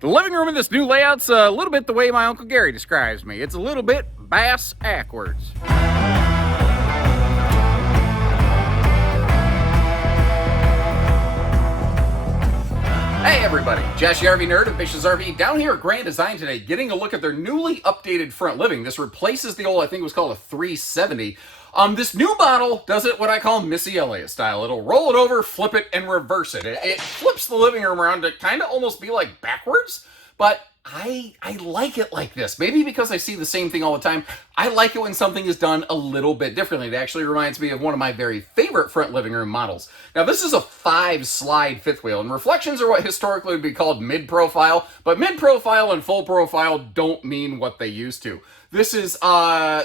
The living room in this new layout's a little bit the way my Uncle Gary describes me. It's a little bit bass-ackwards. Hey everybody, Josh the RV Nerd of Bish's RV down here at Grand Design today, getting a look at their newly updated front living. This replaces the old, I think it was called a 370. This new model does it what I call Missy Elliott style. It'll roll it over, flip it, and reverse it. It flips the living room around to kind of almost be like backwards, but I like it like this. Maybe because I see the same thing all the time. I like it when something is done a little bit differently. It actually reminds me of one of my very favorite front living room models. Now, this is a 5-slide fifth wheel, and reflections are what historically would be called mid-profile, but mid-profile and full profile don't mean what they used to. This is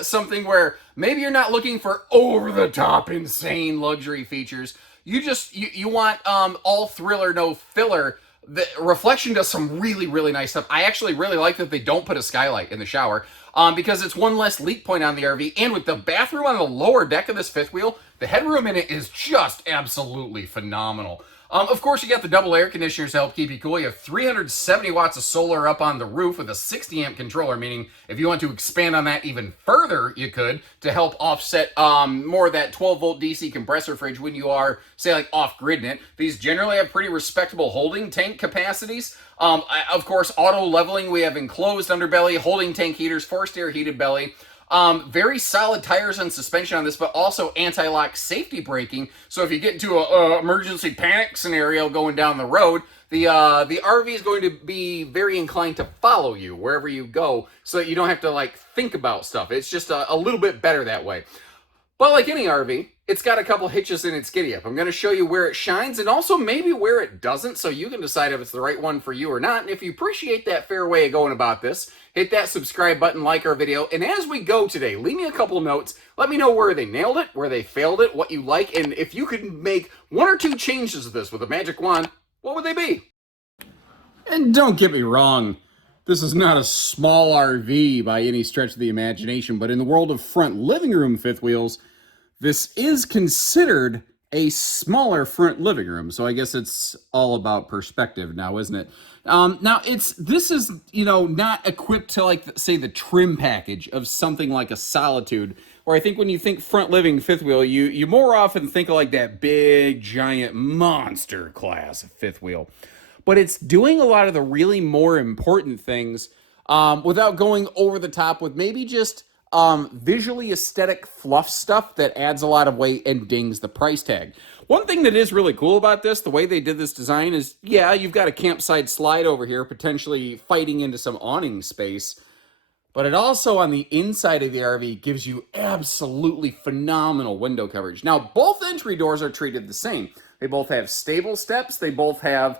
something where maybe you're not looking for over-the-top insane luxury features. You want all thriller, no filler. The reflection does some really nice stuff. I actually really like that they don't put a skylight in the shower because it's one less leak point on the RV. And with the bathroom on the lower deck of this fifth wheel, the headroom in it is just absolutely phenomenal. Of course, you got the double air conditioners to help keep you cool. You have 370 watts of solar up on the roof with a 60 amp controller, meaning if you want to expand on that even further, you could, to help offset more of that 12 volt DC compressor fridge when you are, say, like off-gridding it. These generally have pretty respectable holding tank capacities. Of course, auto leveling, we have enclosed underbelly, holding tank heaters, forced air heated belly. Very solid tires and suspension on this, but also anti-lock safety braking. So if you get into a emergency panic scenario going down the road, the RV is going to be very inclined to follow you wherever you go, so that you don't have to like think about stuff. It's just a little bit better that way. But like any RV, it's got a couple hitches in its giddy up. I'm going to show you where it shines and also maybe where it doesn't, so you can decide if it's the right one for you or not. And if you appreciate that fair way of going about this, hit that subscribe button, like our video, and as we go today, leave me a couple of notes. Let me know where they nailed it, where they failed it, what you like, and if you could make 1 or 2 changes to this with a magic wand, what would they be? And don't get me wrong, this is not a small RV by any stretch of the imagination, but in the world of front living room fifth wheels, this is considered a smaller front living room, so I guess it's all about perspective now, isn't it? Now, this is, not equipped to, like, say, the trim package of something like a Solitude, where I think when you think front living fifth wheel, you more often think of, like, that big, giant monster class of fifth wheel. But it's doing a lot of the really more important things without going over the top with maybe just visually aesthetic fluff stuff that adds a lot of weight and dings the price tag. One thing that is really cool about this, the way they did this design is, yeah, you've got a campsite slide over here, potentially fighting into some awning space, but it also, on the inside of the RV, gives you absolutely phenomenal window coverage. Now, both entry doors are treated the same. They both have stable steps. They both have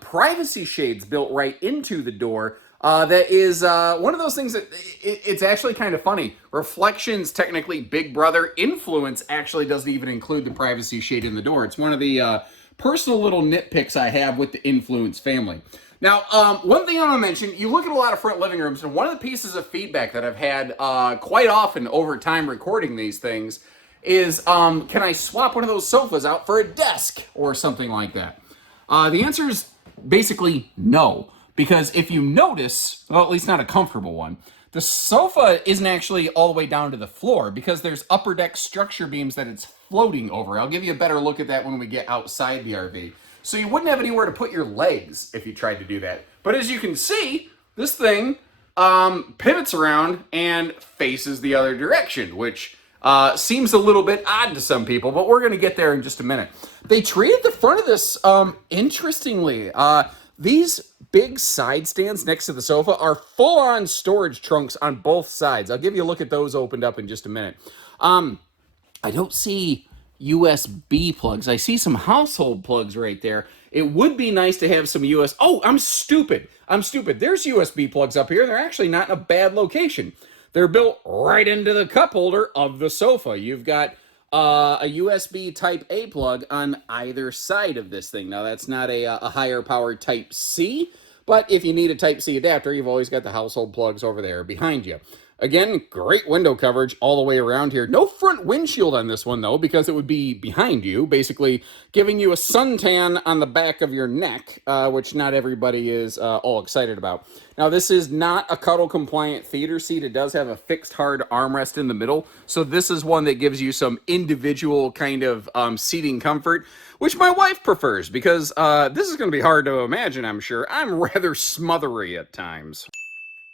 privacy shades built right into the door. That is one of those things that it's actually kind of funny. Reflections, technically, Big Brother influence actually doesn't even include the privacy shade in the door. It's one of the personal little nitpicks I have with the Influence family. Now, one thing I want to mention, you look at a lot of front living rooms, and one of the pieces of feedback that I've had quite often over time recording these things is, can I swap one of those sofas out for a desk or something like that? The answer is basically no. Because if you notice, well, at least not a comfortable one, the sofa isn't actually all the way down to the floor because there's upper deck structure beams that it's floating over. I'll give you a better look at that when we get outside the RV. So you wouldn't have anywhere to put your legs if you tried to do that. But as you can see, this thing pivots around and faces the other direction, which seems a little bit odd to some people, but we're going to get there in just a minute. They treated the front of this interestingly. These big side stands next to the sofa are full-on storage trunks on both sides. I'll give you a look at those opened up in just a minute. I don't see USB plugs. I see some household plugs right there. It would be nice to have some Oh, I'm stupid. There's USB plugs up here. They're actually not in a bad location. They're built right into the cup holder of the sofa. You've got a USB Type A plug on either side of this thing. Now, that's not a higher power Type C, but if you need a Type C adapter, you've always got the household plugs over there behind you. Again, great window coverage all the way around here. No front windshield on this one, though, because it would be behind you, basically giving you a suntan on the back of your neck, which not everybody is all excited about. Now, this is not a cuddle-compliant theater seat. It does have a fixed hard armrest in the middle, so this is one that gives you some individual kind of seating comfort, which my wife prefers, because this is going to be hard to imagine, I'm sure. I'm rather smothery at times.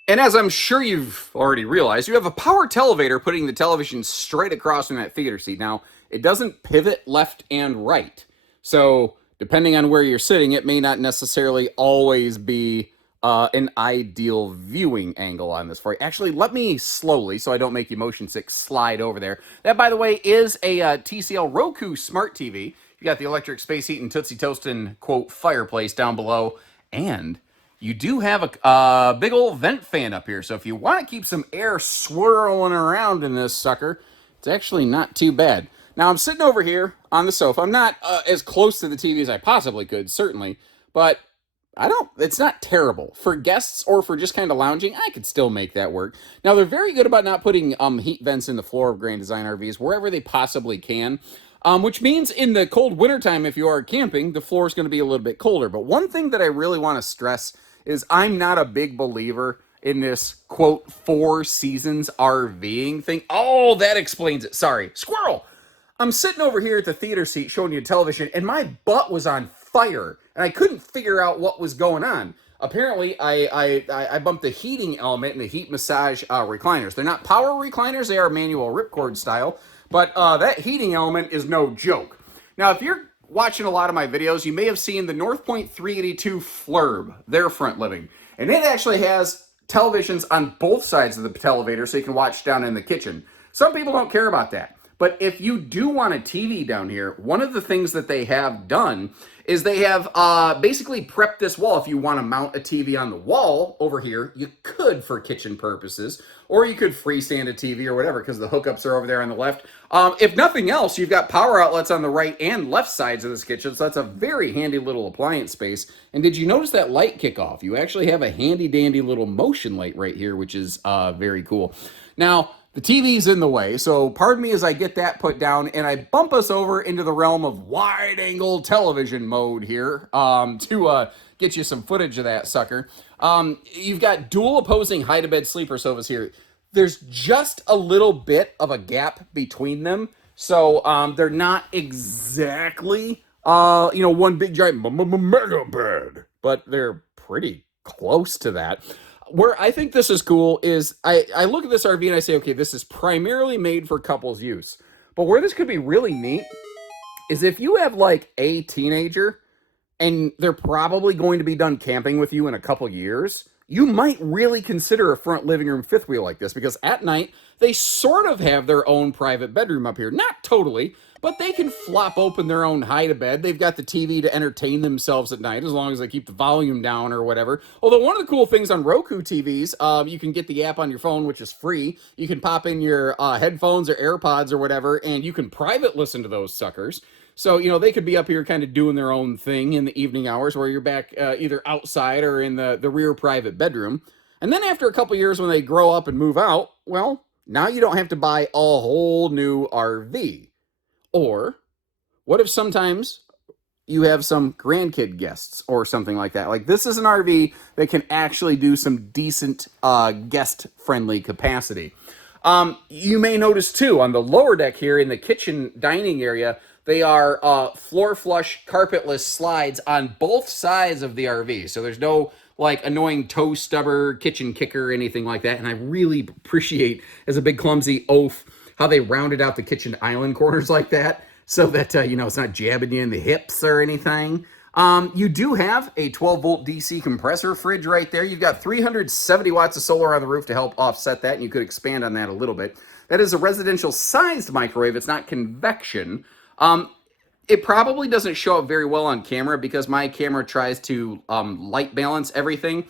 And as I'm sure you've already realized, you have a power televator putting the television straight across from that theater seat. Now, it doesn't pivot left and right. So, depending on where you're sitting, it may not necessarily always be an ideal viewing angle on this for you. Actually, let me slowly, so I don't make you motion sick, slide over there. That, by the way, is a TCL Roku Smart TV. You got the electric space heat and Tootsie Toastin' quote fireplace down below, and you do have a big old vent fan up here, so if you want to keep some air swirling around in this sucker, it's actually not too bad. Now, I'm sitting over here on the sofa. I'm not as close to the TV as I possibly could, certainly, but it's not terrible. For guests or for just kind of lounging, I could still make that work. Now, they're very good about not putting heat vents in the floor of Grand Design RVs wherever they possibly can. Which means in the cold wintertime, if you are camping, the floor is going to be a little bit colder. But one thing that I really want to stress is I'm not a big believer in this, quote, 4 seasons RVing thing. Oh, that explains it. Sorry. Squirrel! I'm sitting over here at the theater seat showing you television, and my butt was on fire, and I couldn't figure out what was going on. Apparently, I bumped the heating element and the heat massage recliners. They're not power recliners. They are manual ripcord style, but that heating element is no joke. Now, if you're watching a lot of my videos, you may have seen the North Point 382 Flurb, their front living. And it actually has televisions on both sides of the televator so you can watch down in the kitchen. Some people don't care about that. But if you do want a TV down here, one of the things that they have done is they have basically prepped this wall. If you want to mount a TV on the wall over here, you could for kitchen purposes, or you could freestand a TV or whatever because the hookups are over there on the left. If nothing else, you've got power outlets on the right and left sides of this kitchen, so that's a very handy little appliance space. And did you notice that light kick off? You actually have a handy dandy little motion light right here, which is very cool. Now, the TV's in the way, so pardon me as I get that put down and I bump us over into the realm of wide-angle television mode here to get you some footage of that sucker. You've got dual opposing hide-to-bed sleeper sofas here. There's just a little bit of a gap between them, so they're not exactly, one big giant mega bed, but they're pretty close to that. Where I think this is cool is I look at this RV and I say, okay, this is primarily made for couples use. But where this could be really neat is if you have like a teenager and they're probably going to be done camping with you in a couple years, you might really consider a front living room fifth wheel like this, because at night they sort of have their own private bedroom up here. Not totally, but they can flop open their own hide-a-bed. They've got the TV to entertain themselves at night, as long as they keep the volume down or whatever. Although one of the cool things on Roku TVs, you can get the app on your phone, which is free. You can pop in your headphones or AirPods or whatever, and you can private listen to those suckers. So, they could be up here kind of doing their own thing in the evening hours where you're back either outside or in the rear private bedroom. And then after a couple years when they grow up and move out, well, now you don't have to buy a whole new RV. Or what if sometimes you have some grandkid guests or something like that? Like, this is an RV that can actually do some decent guest-friendly capacity. You may notice, too, on the lower deck here in the kitchen dining area, they are floor flush, carpetless slides on both sides of the RV. So there's no like annoying toe stubber, kitchen kicker, or anything like that. And I really appreciate, as a big clumsy oaf, how they rounded out the kitchen island corners like that, so that, it's not jabbing you in the hips or anything. You do have a 12-volt DC compressor fridge right there. You've got 370 watts of solar on the roof to help offset that, and you could expand on that a little bit. That is a residential-sized microwave. It's not convection. It probably doesn't show up very well on camera because my camera tries to light balance everything.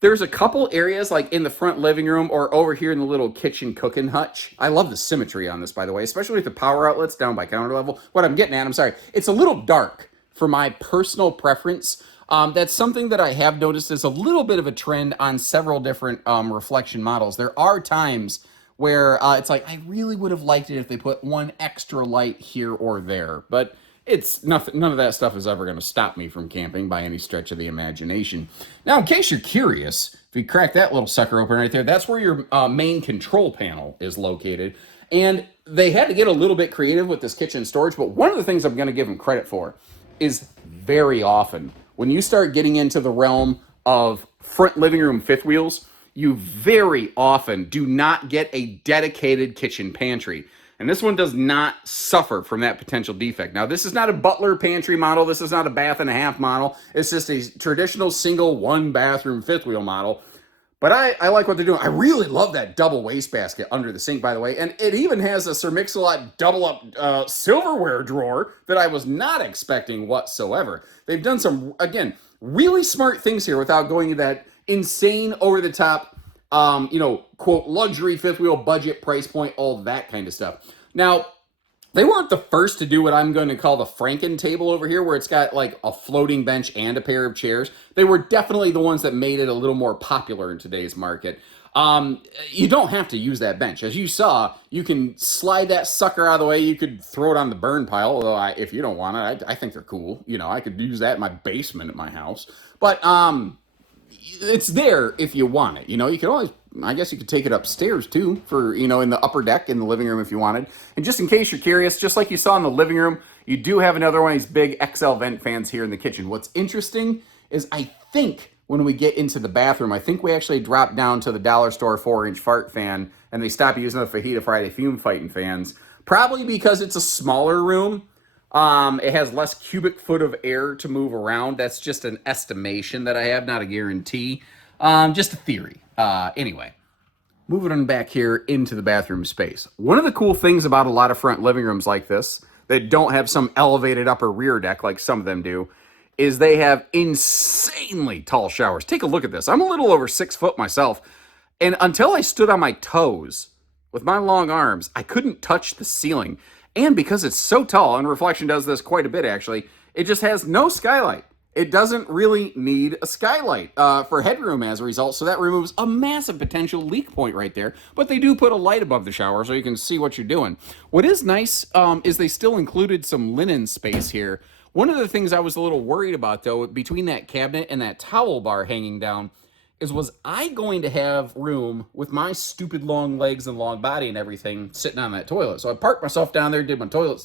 There's a couple areas like in the front living room or over here in the little kitchen cooking hutch. I love the symmetry on this, by the way, especially with the power outlets down by counter level. What I'm getting at, I'm sorry, it's a little dark for my personal preference. That's something that I have noticed is a little bit of a trend on several different reflection models. There are times where it's like, I really would have liked it if they put one extra light here or there, but it's nothing. None of that stuff is ever going to stop me from camping by any stretch of the imagination. Now, in case you're curious, if you crack that little sucker open right there, that's where your main control panel is located. And they had to get a little bit creative with this kitchen storage, but one of the things I'm going to give them credit for is very often when you start getting into the realm of front living room fifth wheels, you very often do not get a dedicated kitchen pantry. And this one does not suffer from that potential defect. Now, this is not a butler pantry model. This is not a bath and a half model. It's just a traditional single one bathroom fifth wheel model. But I like what they're doing. I really love that double wastebasket under the sink, by the way. And it even has a Sir Mix-a-Lot double-up silverware drawer that I was not expecting whatsoever. They've done some, again, really smart things here without going to that insane, over-the-top, quote, luxury fifth wheel budget price point, all that kind of stuff. Now, they weren't the first to do what I'm going to call the Franken table over here, where it's got like a floating bench and a pair of chairs. They were definitely the ones that made it a little more popular in today's market. You don't have to use that bench. As you saw, you can slide that sucker out of the way. You could throw it on the burn pile, although if you don't want it, I think they're cool. I could use that in my basement at my house. But it's there if you want it. You can always, I guess you could take it upstairs too for, in the upper deck in the living room if you wanted. And just in case you're curious, just like you saw in the living room, you do have another one of these big XL vent fans here in the kitchen. What's interesting is I think when we get into the bathroom, I think we actually drop down to the dollar store 4-inch fart fan and they stop using the Fajita Friday fume fighting fans. Probably because it's a smaller room. It has less cubic foot of air to move around. That's just an estimation that I have, not a guarantee. Just a theory. Anyway, moving on back here into the bathroom space. One of the cool things about a lot of front living rooms like this that don't have some elevated upper rear deck like some of them do is they have insanely tall showers. Take a look at this. I'm a little over 6 foot myself. And until I stood on my toes with my long arms, I couldn't touch the ceiling. And because it's so tall, and Reflection does this quite a bit actually, it just has no skylight. It doesn't really need a skylight for headroom as a result, so that removes a massive potential leak point right there. But they do put a light above the shower so you can see what you're doing. What is nice is they still included some linen space here. One of the things I was a little worried about, though, between that cabinet and that towel bar hanging down, was I going to have room with my stupid long legs and long body and everything sitting on that toilet? So I parked myself down there, did my toilet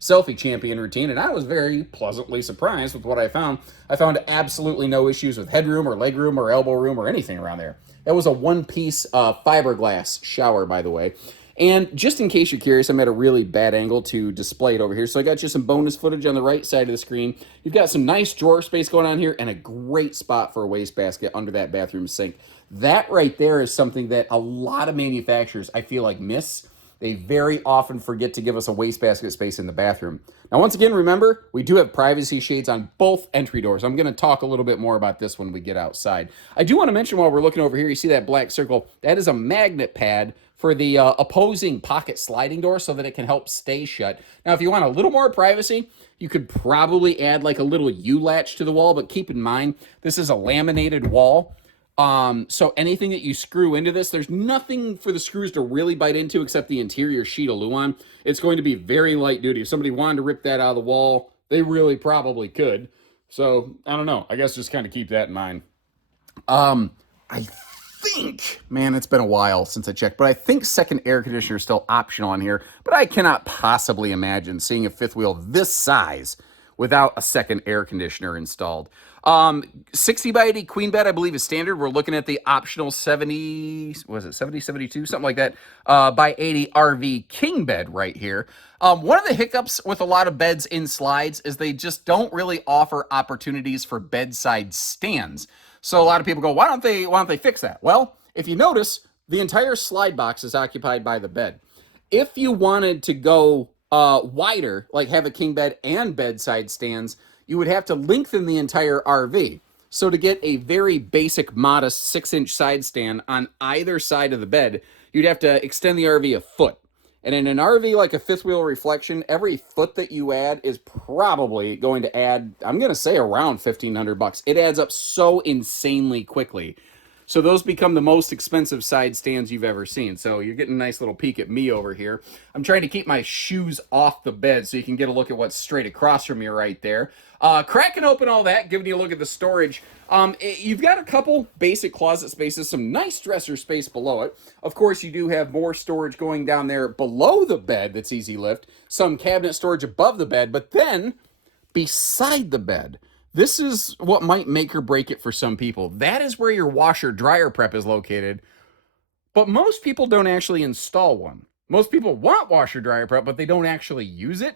selfie champion routine, and I was very pleasantly surprised with what I found. I found absolutely no issues with headroom or legroom or elbow room or anything around there. That was a one-piece fiberglass shower, by the way. And just in case you're curious, I'm at a really bad angle to display it over here. So I got you some bonus footage on the right side of the screen. You've got some nice drawer space going on here and a great spot for a wastebasket under that bathroom sink. That right there is something that a lot of manufacturers, I feel like, miss. They very often forget to give us a wastebasket space in the bathroom. Now, once again, remember, we do have privacy shades on both entry doors. I'm going to talk a little bit more about this when we get outside. I do want to mention while we're looking over here, you see that black circle? That is a magnet pad for the opposing pocket sliding door so that it can help stay shut. Now, if you want a little more privacy, you could probably add like a little U-latch to the wall, but keep in mind, this is a laminated wall. So anything that you screw into this, there's nothing for the screws to really bite into except the interior sheet of Luan. It's going to be very light duty. If somebody wanted to rip that out of the wall, they really probably could. So, I don't know. I guess just kind of keep that in mind. I think, man, it's been a while since I checked, but I think second air conditioner is still optional on here, but I cannot possibly imagine seeing a fifth wheel this size without a second air conditioner installed. 60 by 80 queen bed, I believe, is standard. We're looking at the optional 70, was it 70, 72, something like that, by 80 RV king bed right here. One of the hiccups with a lot of beds in slides is they just don't really offer opportunities for bedside stands. So a lot of people go, why don't they fix that? Well, if you notice, the entire slide box is occupied by the bed. If you wanted to go wider, like have a king bed and bedside stands, you would have to lengthen the entire RV. So to get a very basic, modest 6-inch side stand on either side of the bed, you'd have to extend the RV a foot. And in an RV like a fifth wheel reflection, every foot that you add is probably going to add, I'm going to say around $1,500. It adds up so insanely quickly. So those become the most expensive side stands you've ever seen. So you're getting a nice little peek at me over here. I'm trying to keep my shoes off the bed so you can get a look at what's straight across from you right there. Cracking open all that, giving you a look at the storage. You've got a couple basic closet spaces, some nice dresser space below it. Of course, you do have more storage going down there below the bed that's easy lift, some cabinet storage above the bed, but then beside the bed, this is what might make or break it for some people. That is where your washer dryer prep is located, but most people don't actually install one. Most people want washer dryer prep, but they don't actually use it.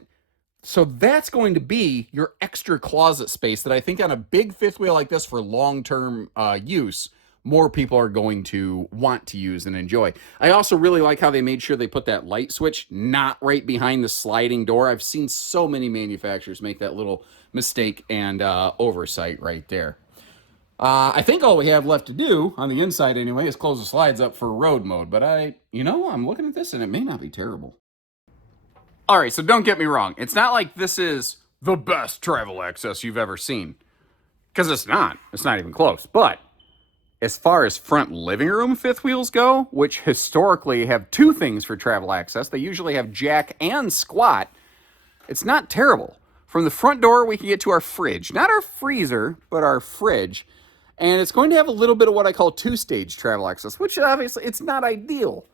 So that's going to be your extra closet space that I think on a big fifth wheel like this for long-term use, more people are going to want to use and enjoy. I also really like how they made sure they put that light switch not right behind the sliding door. I've seen so many manufacturers make that little mistake and oversight right there. I think all we have left to do on the inside anyway is close the slides up for road mode, but I'm looking at this and it may not be terrible. All right, so don't get me wrong. It's not like this is the best travel access you've ever seen, because it's not. It's not even close. But as far as front living room fifth wheels go, which historically have two things for travel access, they usually have jack and squat, it's not terrible. From the front door, we can get to our fridge. Not our freezer, but our fridge. And it's going to have a little bit of what I call two-stage travel access, which obviously it's not ideal.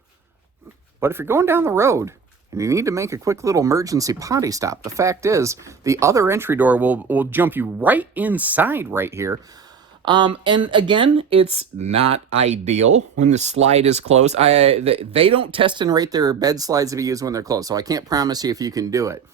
But if you're going down the road and you need to make a quick little emergency potty stop, the fact is the other entry door will jump you right inside right here. And again, it's not ideal when the slide is closed. They don't test and rate their bed slides to be used when they're closed, so I can't promise you if you can do it.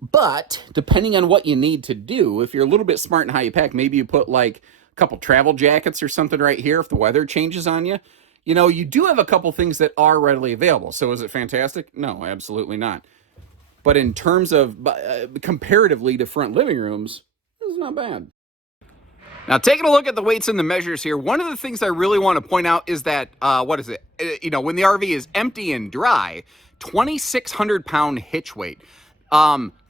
But depending on what you need to do, if you're a little bit smart in how you pack, maybe you put like a couple travel jackets or something right here if the weather changes on you. You know, you do have a couple things that are readily available. So is it fantastic? No, absolutely not. But in terms of comparatively to front living rooms, it's not bad. Now, taking a look at the weights and the measures here, one of the things I really want to point out is that, when the RV is empty and dry, 2,600 pound hitch weight.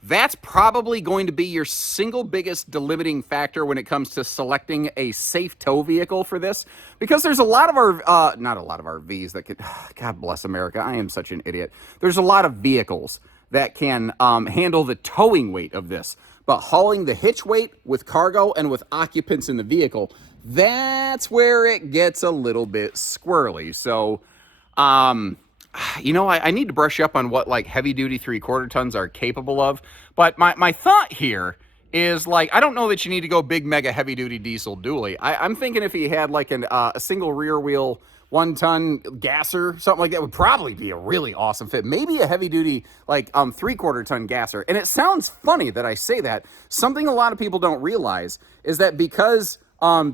That's probably going to be your single biggest delimiting factor when it comes to selecting a safe tow vehicle for this, because there's a lot of not a lot of RVs that could, God bless America, I am such an idiot. There's a lot of vehicles that can handle the towing weight of this, but hauling the hitch weight with cargo and with occupants in the vehicle, that's where it gets a little bit squirrely. So, I need to brush up on what like heavy duty 3/4 tons are capable of. But my thought here is like, I don't know that you need to go big mega heavy duty diesel dually. I'm thinking if he had like a single rear wheel 1 ton gasser, something like that would probably be a really awesome fit. Maybe a heavy duty like 3/4 ton gasser. And it sounds funny that I say that. Something a lot of people don't realize is that because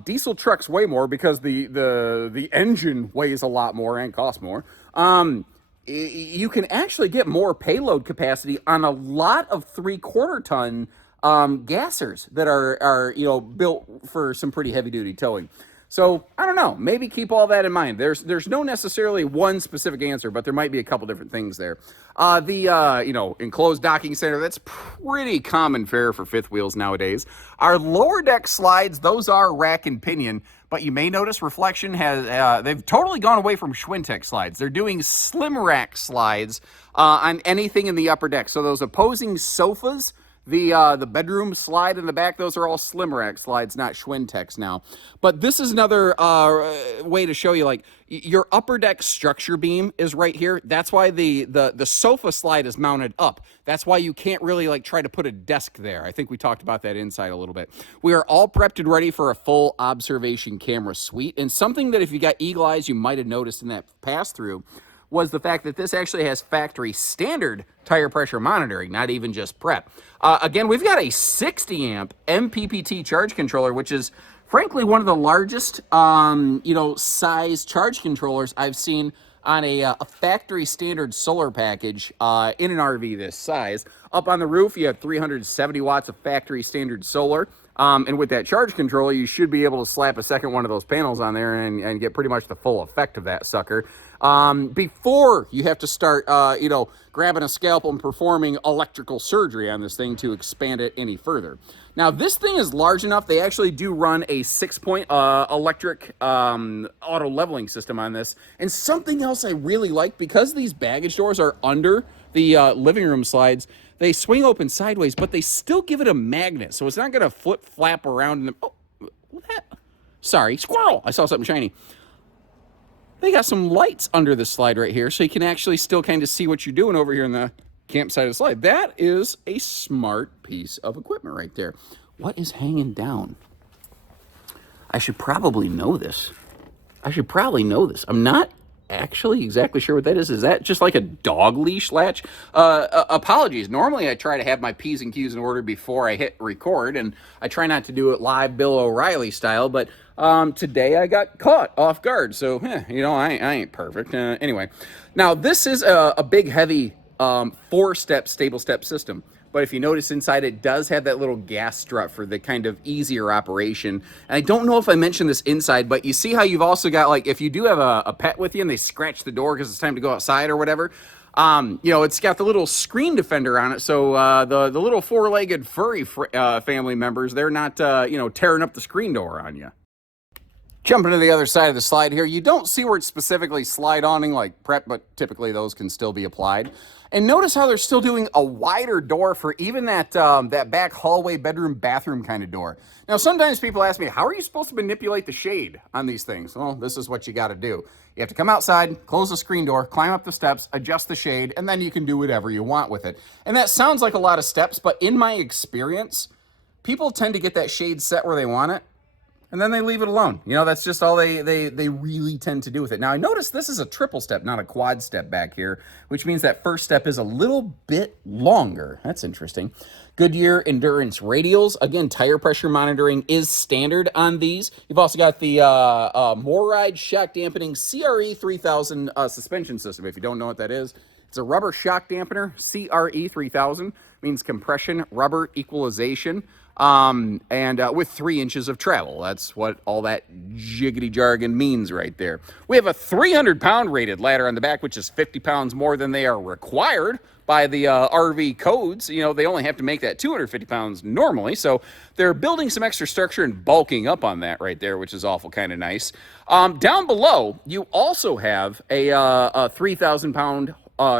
diesel trucks weigh more, because the engine weighs a lot more and costs more, you can actually get more payload capacity on a lot of 3/4 ton gassers that are built for some pretty heavy duty towing. So I don't know, maybe keep all that in mind. There's no necessarily one specific answer, but there might be a couple different things there. The enclosed docking center, that's pretty common fare for fifth wheels nowadays. Our lower deck slides, those are rack and pinion, but you may notice Reflection has, they've totally gone away from Schwintek slides. They're doing slim rack slides on anything in the upper deck. So those opposing sofas, the bedroom slide in the back, those are all slim rack slides, not Schwinteks now. But this is another way to show you, like, your upper deck structure beam is right here. That's why the sofa slide is mounted up. That's why you can't really like try to put a desk there. I think we talked about that inside a little bit. We are all prepped and ready for a full observation camera suite. And something that if you got eagle eyes, you might have noticed in that pass through was the fact that this actually has factory standard tire pressure monitoring, not even just prep. Again, we've got a 60 amp MPPT charge controller, which is frankly one of the largest, size charge controllers I've seen on a factory standard solar package in an RV this size. Up on the roof, you have 370 watts of factory standard solar. And with that charge controller, you should be able to slap a second one of those panels on there and get pretty much the full effect of that sucker. before you have to start, grabbing a scalpel and performing electrical surgery on this thing to expand it any further. Now, this thing is large enough. They actually do run a 6-point electric auto leveling system on this. And something else I really like, because these baggage doors are under the living room slides, they swing open sideways, but they still give it a magnet. So it's not going to flap around. In the, oh, that, sorry, squirrel. I saw something shiny. They got some lights under the slide right here, so you can actually still kind of see what you're doing over here in the campsite of the slide. That is a smart piece of equipment right there. What is hanging down? I should probably know this. I'm not actually exactly sure what that is. Is that just like a dog leash latch? Apologies. Normally I try to have my P's and Q's in order before I hit record, and I try not to do it live Bill O'Reilly style, but today I got caught off guard. So, I ain't perfect. Anyway, now this is a big, heavy 4-step stable step system. But if you notice inside, it does have that little gas strut for the kind of easier operation. And I don't know if I mentioned this inside, but you see how you've also got, like, if you do have a pet with you and they scratch the door because it's time to go outside or whatever, it's got the little screen defender on it. So the little 4-legged furry family members, they're not, tearing up the screen door on you. Jumping to the other side of the slide here, you don't see where it's specifically slide awning like prep, but typically those can still be applied. And notice how they're still doing a wider door for even that back hallway, bedroom, bathroom kind of door. Now, sometimes people ask me, how are you supposed to manipulate the shade on these things? Well, this is what you got to do. You have to come outside, close the screen door, climb up the steps, adjust the shade, and then you can do whatever you want with it. And that sounds like a lot of steps, but in my experience, people tend to get that shade set where they want it, and then they leave it alone. That's just all they really tend to do with it. Now, I notice this is a triple step, not a quad step back here, which means that first step is a little bit longer. That's interesting. Goodyear Endurance radials. Again, tire pressure monitoring is standard on these. You've also got the MORryde shock dampening CRE 3000 suspension system. If you don't know what that is, it's a rubber shock dampener. CRE 3000 means compression rubber equalization. With 3 inches of travel. That's what all that jiggity jargon means right there. We have a 300-pound rated ladder on the back, which is 50 pounds more than they are required by the RV codes. They only have to make that 250 pounds normally, so they're building some extra structure and bulking up on that right there, which is awful kind of nice. Down below, you also have a 3,000-pound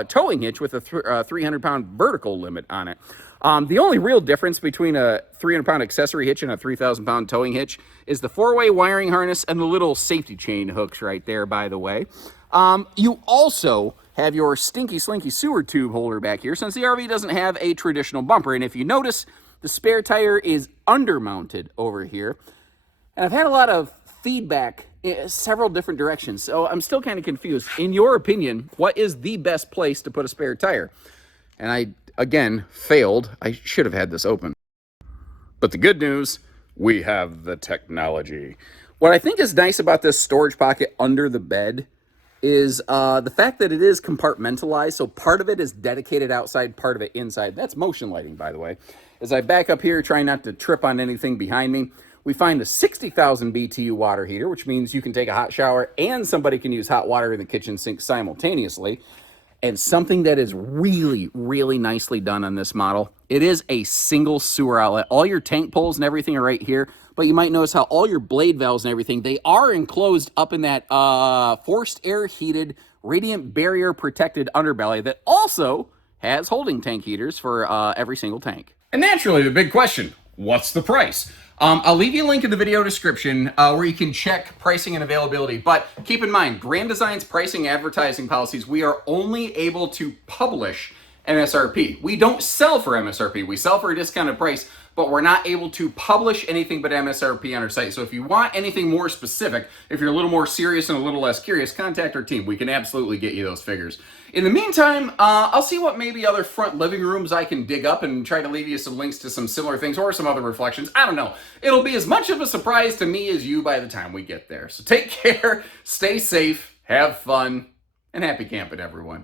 towing hitch with a 300-pound vertical limit on it. The only real difference between a 300-pound accessory hitch and a 3,000-pound towing hitch is the 4-way wiring harness and the little safety chain hooks right there, by the way. You also have your stinky slinky sewer tube holder back here, since the RV doesn't have a traditional bumper. And if you notice, the spare tire is undermounted over here. And I've had a lot of feedback in several different directions, so I'm still kind of confused. In your opinion, what is the best place to put a spare tire? And I, again, failed. I should have had this open. But the good news, we have the technology. What I think is nice about this storage pocket under the bed is the fact that it is compartmentalized. So part of it is dedicated outside, part of it inside. That's motion lighting, by the way. As I back up here, trying not to trip on anything behind me, we find a 60,000 BTU water heater, which means you can take a hot shower and somebody can use hot water in the kitchen sink simultaneously. And something that is really, really nicely done on this model, it is a single sewer outlet. All your tank poles and everything are right here, but you might notice how all your blade valves and everything, they are enclosed up in that forced air heated, radiant barrier protected underbelly that also has holding tank heaters for every single tank. And naturally, the big question, what's the price? I'll leave you a link in the video description where you can check pricing and availability. But keep in mind, Grand Design's pricing advertising policies, we are only able to publish MSRP. We don't sell for MSRP. We sell for a discounted price, but we're not able to publish anything but MSRP on our site. So if you want anything more specific, if you're a little more serious and a little less curious, contact our team. We can absolutely get you those figures. In the meantime, I'll see what maybe other front living rooms I can dig up and try to leave you some links to some similar things or some other reflections. I don't know. It'll be as much of a surprise to me as you by the time we get there. So take care, stay safe, have fun, and happy camping, everyone.